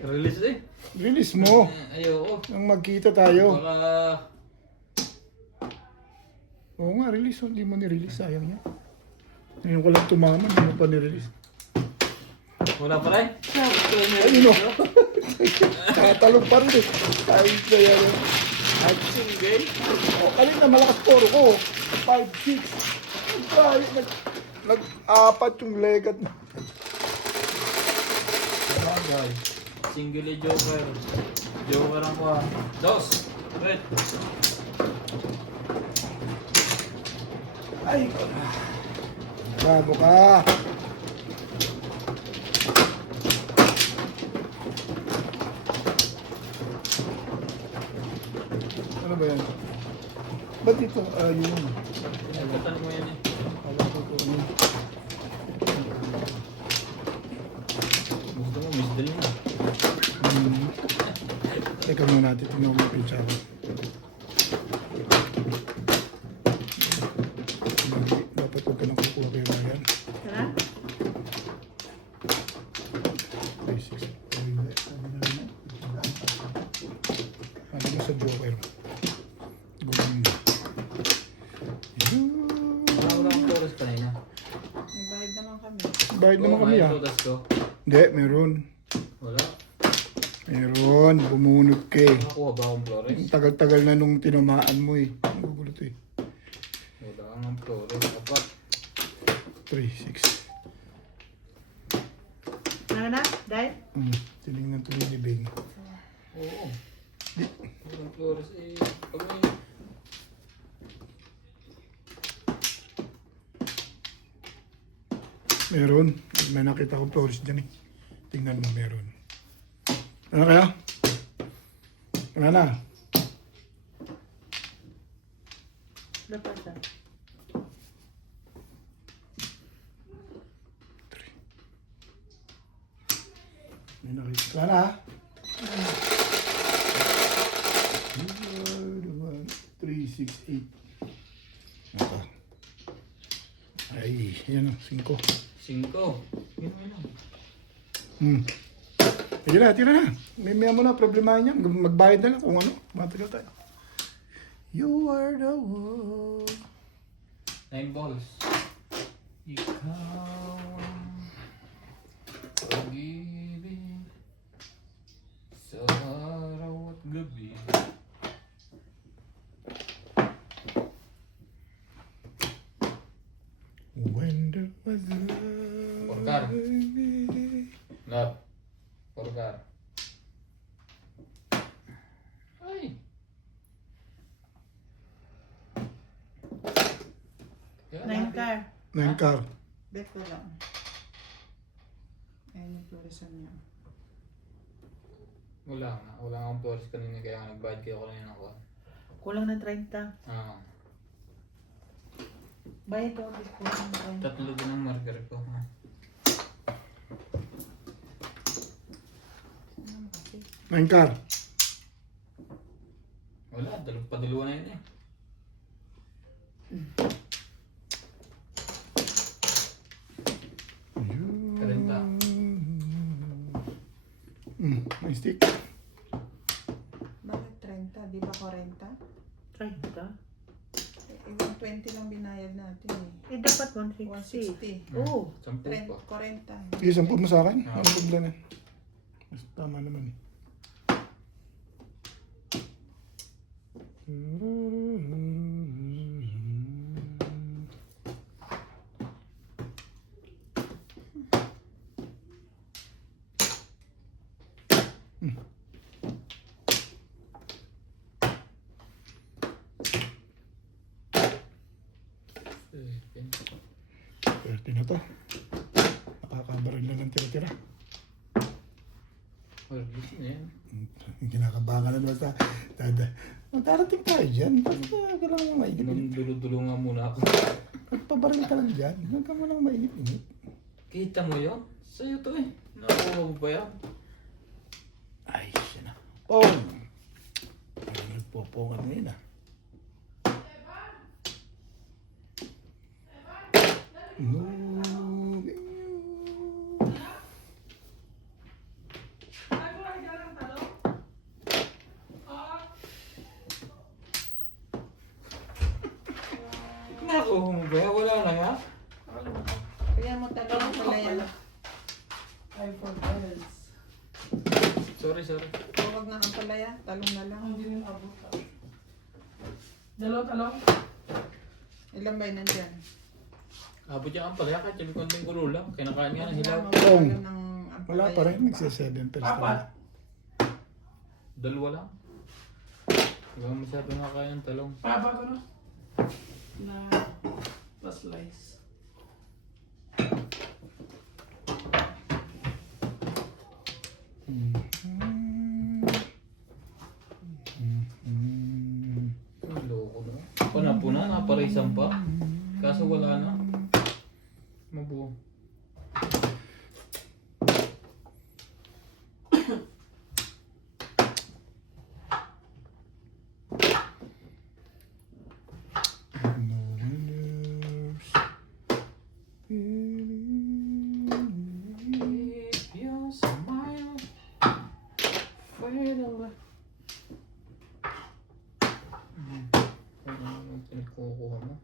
Release eh. Release mo! Ayoko. Nang magkita tayo. Baka ni-release, oh. Hindi mo ni-release, sayang yan. Ngayon ko lang tumama, hindi mo pa ni-release. Wala pa rin? Ayun, oh. Tatalong pa rin eh. Ayos na yan. At single? Oh, kanina malakas poro ko. 5-6. Ay, nag-apat yung legat na. Bagay. Single joker. Joker ang kuha. Dos. Red. Ay! Bago ka! Ano ba yan? Ba't dito? Yun. Nagkatan mo yan eh. Wala ko ito. Gusto mo, misdal mo. Teka muna natin. Tingnan mo yung pinchara. Dapat huwag ka nang kukuha kayo na yan. Ha? 3-6. Ano mo sa joker? Gawin mo. Wala akong Flores kanina. May bayad naman kami. Bayad naman kami ah. Tutas ko. Hindi, meron. Wala. Meron. Bumunot ka eh. Nakakuha ba akong Flores? Ang tagal-tagal na nung tinamaan mo eh. Ang gugulo to eh. Wala akong Flores. Apat. 3-6. Ano na? Dahil? Tinignan tuloy ni Bing. Oo. Walang Flores eh. Kami. Meron. May nakita ko Flores dyan eh. Tingnan mo, meron. Ano kaya? Wala na. Dapat na. May nakita. Wala na. 3, 6, 8. Ito. Ay, yan o. 5. 5. Yun mo. Sige na, tira na. May mo na, problema niya. Magbayad na lang kung ano. Matagal tayo. You are the one. 9 balls. Ikaw ang pag-ibig sa araw at gabi. When there was love. Porcar. Love. Porcar. Ay. Nine car. 9 car. Bet ko lang. Ayun yung fluorescent niya. Wala nga. Wala akong Flores kanina kaya nag-bayad kayo kanina ako. Kulang ng 30. Ah. Bayad daw. Kulang ng 30. Tatlo din ang marker ko. Ha? Ano kasi? 9 car. Wala. Paduluan na yun eh. Karenta. May stick. Bakit 30? Di ba 40? 30? Eh, 120 lang binayad natin eh. Eh, dapat 160. 160. Oo. 10 pa. 40. Sige, 10 mo sa akin. Ah. Ano problema? Mas tama naman eh. Swerte na to. Nakakabaril na ng tira-tira. Or gusto niya yan. Kinakabangan na naman sa... Darating tayo dyan. Ba't ka lang mainip-inip? Nung dulo-dulo nga muna ako. Magpabaril ka lang dyan. Huwag ka mo lang mainip-inip. Kita mo yun? Sa'yo to eh. Nakuha mo ba yan? Ay, siya na. Pong! Ay, nagpopongan ngayon ah. No. Naku, Kaya mo talong pala yan. Ay, for girls. Sorry. Huwag na ang palaya, talong na lang. Hindi rin abot ka. Dalawa talong? Ilan ba yun nandyan? Abot niya ang palaya kahit yung konting gulo lang. Kinakain nga ng hilaw. Kung. Ng Wala pa rin, nagsa-7 pesos. Apat. Dalawa lang. Huwag mo masyado nakakain ng talong. Paba ko no? Na pa-slice. Ang loko na. Panapuna, naparisan pa. Kaso wala na. Mabuo. If you smile, fade away. Ano ang pinagkukuha mo?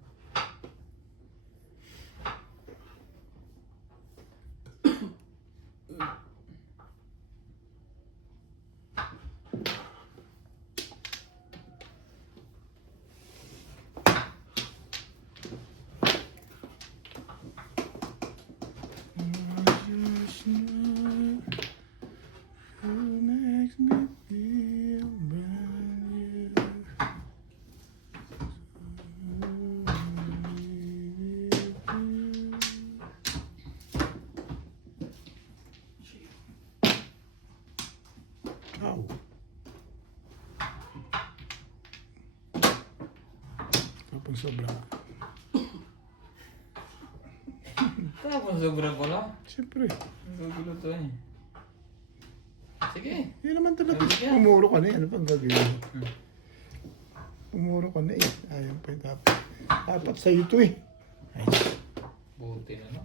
Ow. Kapag sobra. Tapos sobra pala. Siyempre. Ang gugulo to eh. Sige. Yun naman talaga. Yan. Pumuro ka na eh. Ano pang gagawin mo? Hmm. Pumuro ka na eh. Ayaw pa yung dapat. Dapat sa'yo to eh. Ay. Buti na no.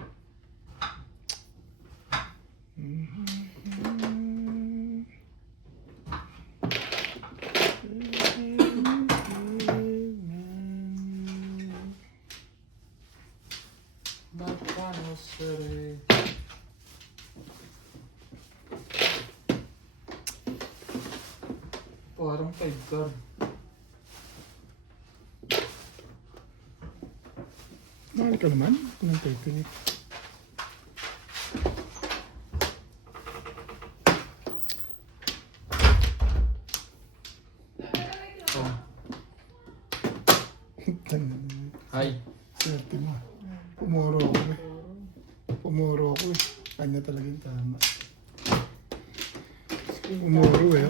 Baka no sere. Parang 5 card. Mahal ka naman. Anong pwede niya? Oh. Hi. Swerte mo. Pumuro ako eh. Pumuro ako eh. Kanya talaga yung tama. Pumuro eh.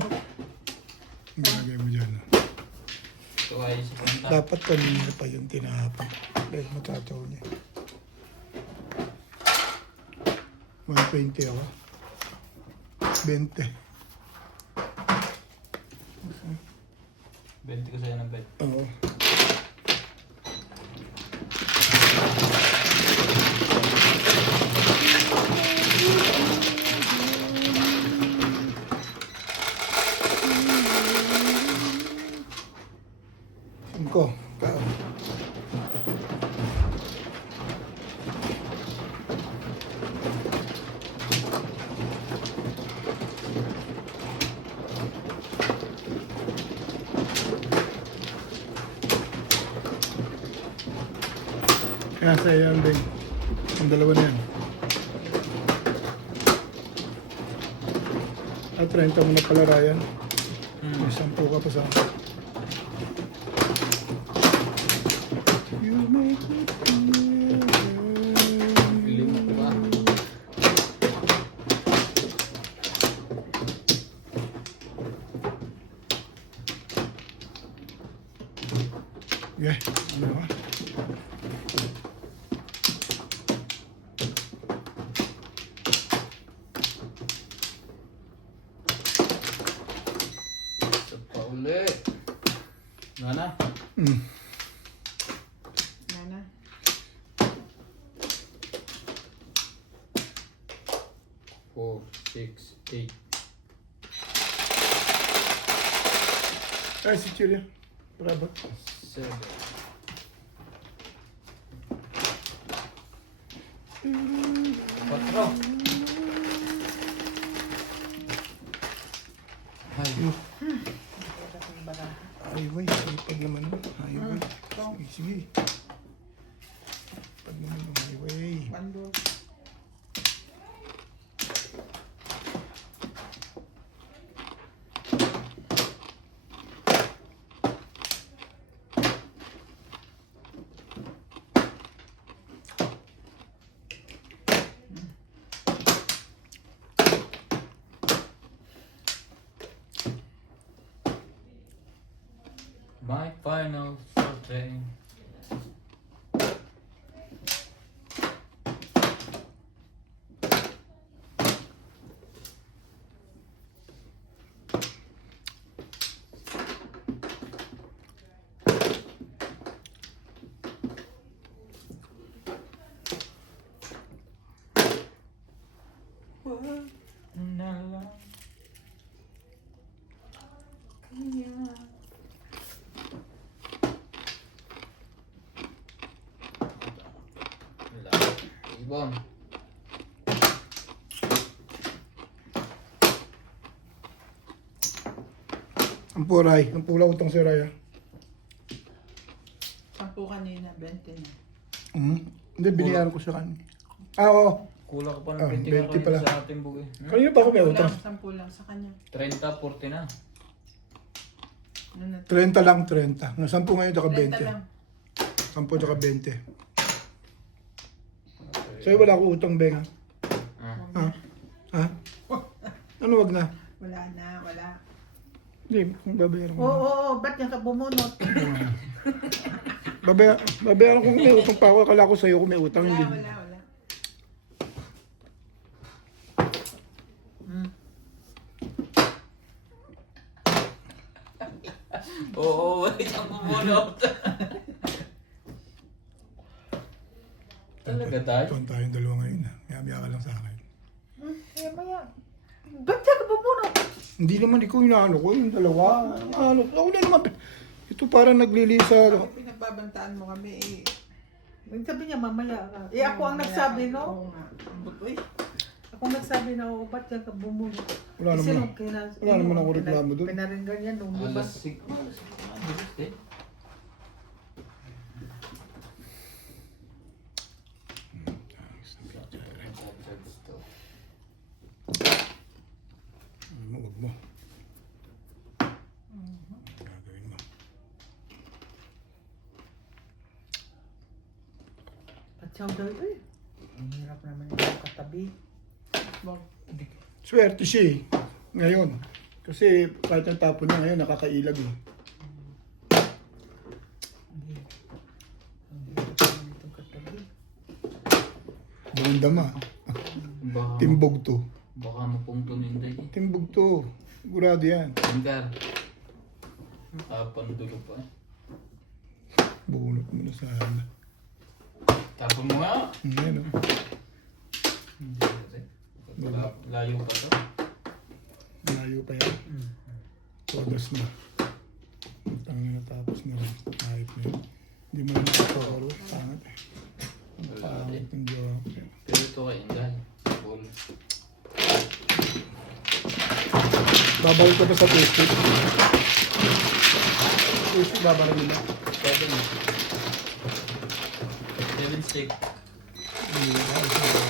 Ang bagay mo dyan. Ito ay sa kanta. Dapat kanina pa yung tinapay. Dahil matataw niya. 120 ako. 20. 20 ko sa'yo ng bet. Oo. Singko. Kao. Kaya sa'yo yan, Beng. Ang dalawa na yan. At 30 mo na pala, Ryan. May 10 ka pa sa akin. You make me feel Piling mo ba? Yeah, ano ba? Isa pa uli. Nga na. Nana. Four, 6, 8. Ay, si Chile. Bravo. 7. Patro. Ay, Highway, sipag naman. Highway. Sige, sige. Sipag naman yung highway. Bando. my final forte. Ibon. Ang puray. Ang pula utang si Raya. 10 kanina, 20 na. Hindi, biniyaran ko siya kanina. Oo. Kulang ka pa Ah, ng 20 20 ka pala. kanina sa ating bugay. Kanina pa ako may utang. 10 lang sa kanya. 30, 40 na. Ano na? 30 lang, 30. Ng 10 ngayon, tsaka 30 20. lang. 10 tsaka 20. Sa'yo wala akong utang, Benga. Ah. Ha? Ha? Ano wag na? Wala na, wala. Hindi, babayaran ko. Oo, ba't yan ka bumunot? Babayaran ko kung may utang pa ako. Akala ko sa'yo kung may utang. Wala, Hindi. wala, wala. Oo, wait ang bumunot. Talaga tayo? Ito tayong dalawa ngayon. Maya-maya ka lang sa akin. Maya. Ba't yan ka bumunot? Hindi naman ikaw inaano ko, yung dalawa. Ano, ako na naman. Ito parang naglilisa. Pinagbabantaan mo kami eh. Sabi niya mamaya ka. Eh ako ang nagsabi, no? Oo nga. Uy, Ako ang nagsabi na, oh, ba't yan ka bumunot? Wala Kasi naman. nung Wala naman ako reklamo dun. Pinaringgan yan nung diba? Alas 5. Alas 5. Wag mo. Gagawin mo. Patsaw daw eh. Ang hirap naman yung katabi. Swerte siya eh. Ngayon. Kasi kahit ang tapon niya ngayon, nakakailag eh. Ang hirap naman itong katabi. Buong dama. Baka, Timbog to. baka mapungto ninday. Timbog to. Sigurado yan. Tingkar. Pandulo pa. Bunot mo na sa akin. Tapon mo nga. Ngayon oh. Layo pa to. Malayo pa yan. Todas na. Ang natapos na rin. Kahit na yun. Hindi mo rin nakakaro. Pangat eh. Ang pangit ng jowa ko. Pero ito kay Inday. Ball. Babalik ka pa sa Facebook? Facebook babalik nila. 7 stick. Hindi.